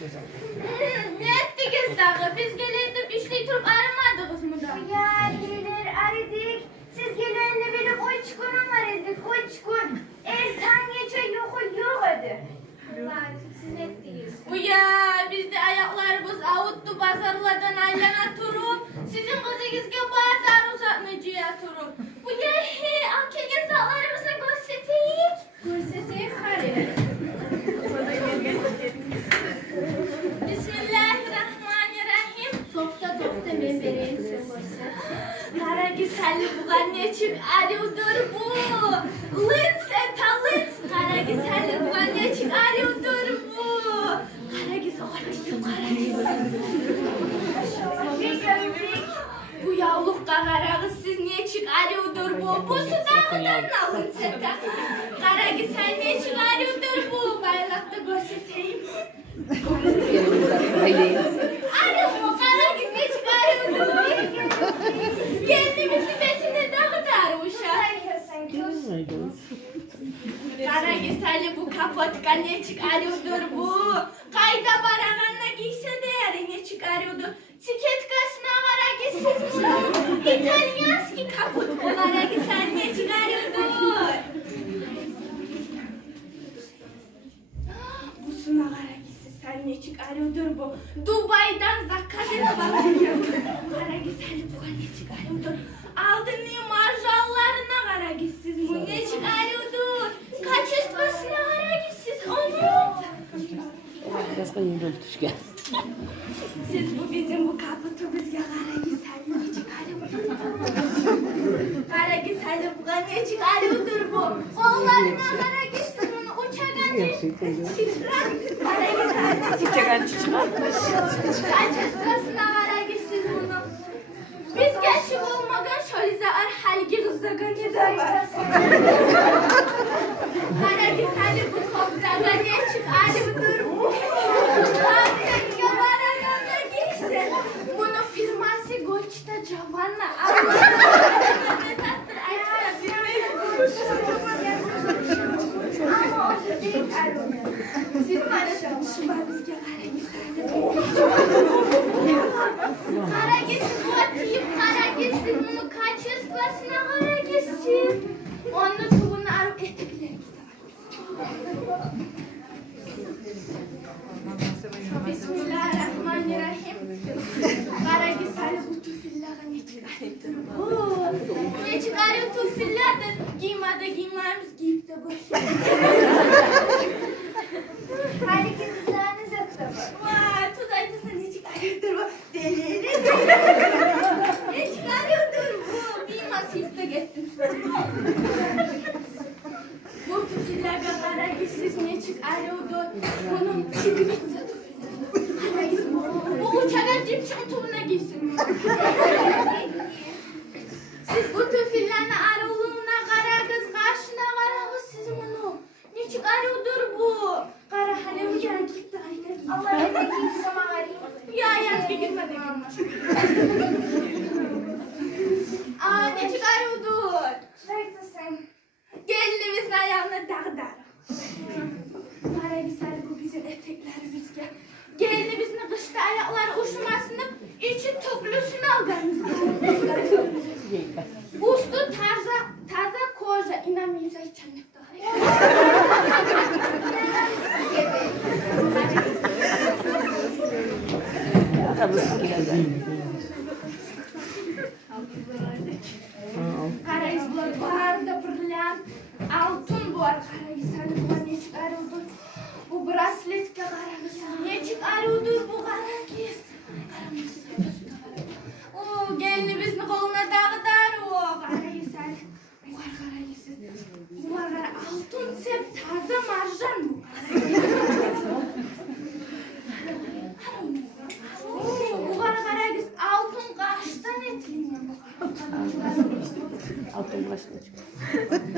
Ne ettiniz dağı? Biz gelirdik üçlü turup aramadınız mı da? Ya gelir aradık. Siz gelenle böyle koy çukurun var edik. Koy çukur. Ertan geçe yok ödü. Allah siz ettiniz. Uya biz de ayaklarımız avuttu pazarlardan aylana turup sizin kızınızga bardağı uzatmacıya turup. Uya akıllı zağlarımıza göstereyik. Göstereyik hadi. Bismillahirrahmanirrahim. Topta ben vereyim. Kara güzelli bu anneciğim arıyordur bu. Lins etalins. Kara güzelli bu anneciğim arıyordur bu. Kara güzel artıyor kara güzel. Bu yavruk karağı siz niye çıkarıyordur bu? Bu sudan alın seta. Kara güzel niye çıkarıyordur bu? Bayrakta göstereyim. Arıyor mu? Kara güzel çıkarıyordur bu. Kendimiz hizmetine ne kadar uşak? Kara güzel bu kapatka ne çıkarıyordur bu? Kayda barağına giyse de ne çıkarıyordur? Tiketkasına vara gitsin bu. İtalyanski kaput onlara güzel ne çıkarıyordur? Bu sunavara gitsin sen ne çıkarıyordur bu? Dubai'den zakkadet bakıyor. Kara güzel bu ne çıkarıyordur? Aldın marjallarına kara gitsin bu ne çıkarıyordur? Kaç üstüne kara gitsin onu? Başka yürü tuşken. Siz bu bizim bu kaputu bizga kara güzel ne çıkarıyordur? Kara güzel bu ne çıkarıyordur bu? Kollarına kara gitsin bunu uçagan çıkran. Kara güzel Uçagan çıkran. Kaç üstüne kara gitsin bunu? Biz geçik olmadan şöyle halgi kızdagan ne de var. Kara güzel bu toprağa ne çıkarıyordur bu? Bunu firması Goç'ta Cavan'la siz bana şuma bizge kara gitsin bu atayım kara gitsin bunu kaç yüz klasına kara gitsin onu çubuğunu arıp etekleri Bismillahirrahmanirrahim. Kara güzel bu tufillara ne çıkarıyordur? Ne çıkarıyor tufillardır? Giymemiz giyip de boşver. Hadi ki kızlarınız yoksa bu. Vay tuzaycısı ne çıkarıyordur bu? Delirir. Ne çıkarıyordur bu? Bir masifte gittim. Bu tufillara kara güzel ne çıkarıyordur? Bunun sigritsa bu uçağa cip çantamına giysin. Siz bu tüfillerini aralığına kara kız karşına kara kız sizin onu. Ne çıkarıyordur bu? Kara halevi ya gitti ayda. Allah ne giysin ama arayayım. Ya yazgı gitmedi. Aa ne çıkarıyordur? Şurayı sen. Gelinimizin ayağına dağdar. Kara güzel bu bizim eteklerimiz gel. Gelinimizin kışta ayakları uşumasını içi toplusunu alganız. Ustu taza koca inanmıyorsa hiç anlık daha. Karayız bu arada briliant altın bu arada karayız hani ne çıkarıyordur? Bu braslet ki karayız ne çıkarıyordur bu karayız? O gelinimizin koluna dağıdar o karayız bu karayız. Bu karayız altın sep taze marjan bu karayız. Bu karayız altın kaçtan etleniyor bu karayız. Altın başına çıkıyor.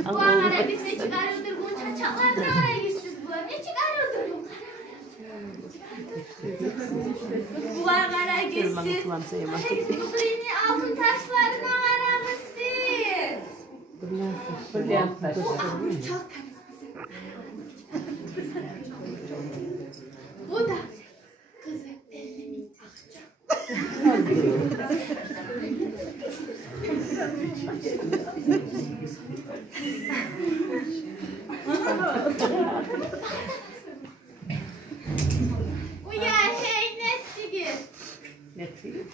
Bu karayız ne çıkarıyordur bu çaçaklar karayız bu ne çıkarıyordur bu bu karayız bu kremi altın taşlarına karayız. Bu çok bu da Uyar hey nettigir. Netli.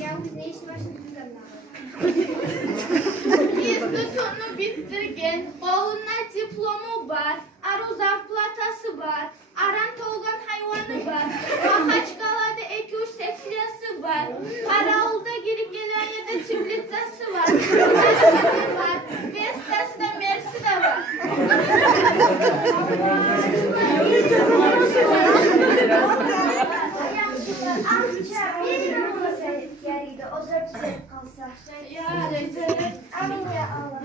Ya biz ne iş başladık da Biz bütünü bitirgen, oğluna diplomu var, arı zarplatası var, aran toğlan hayvanı var, Mahaçkala'da 2-3 seksiyası var, Karaul'da girip gelen yerde çiftliktası var, Mersin'i var, Vestas'da Mersi de var. amca bir de olmasaydık yarıydı. O zor düzelip kalsa. Ya Recep. Amin ya Allah.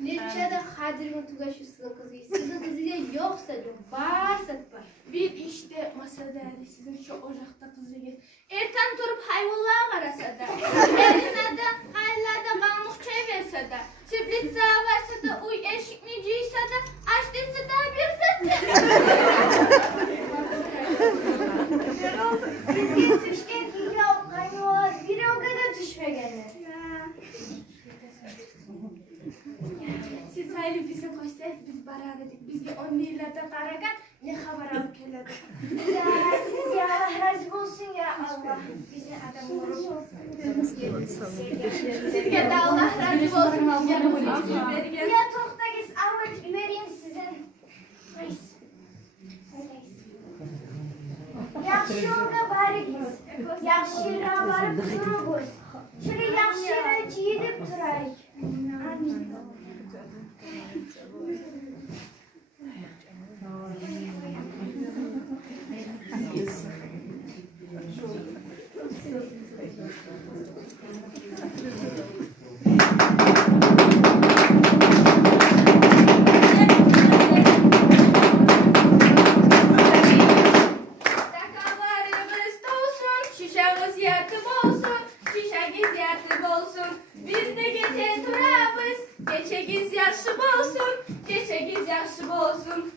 Neçede Kadir'in tugaşısının kızıyız. Sizin kızıyla yoksa da varsa var. Bir işte masada sizin şu ocakta kızı gel. Erken durup hayvanlığa karasa da. Eline de hayırlarda kalmış çay verse de. Çiftlik zağı varsa da uy eşikmeyecekse de. Aç dinse de bir zette. Bizge tüşken yok. Kaynağı biri o kadar düşme gelir. Siz hayli bize koşsayız biz barar edik. Bizge 10 yıllarda taragan ne haber alıp keledi. Ya siz ya Allah razı olsun ya Allah. Bizi adam olur. Sizge de Allah razı olsun. Ya tokta git avuç vereyim sizin. Yaxşı yolda bari git. Yaxşı yere varıp dururuz. Şöyle yaxşı yere giyinip durayım. Amin. Stakalarımız dolsun, şişemiz yatıp olsun, şişegiz yatıp olsun. Biz de gece durabız, geçegiz yaşlı olsun, geçegiz yaşlı olsun.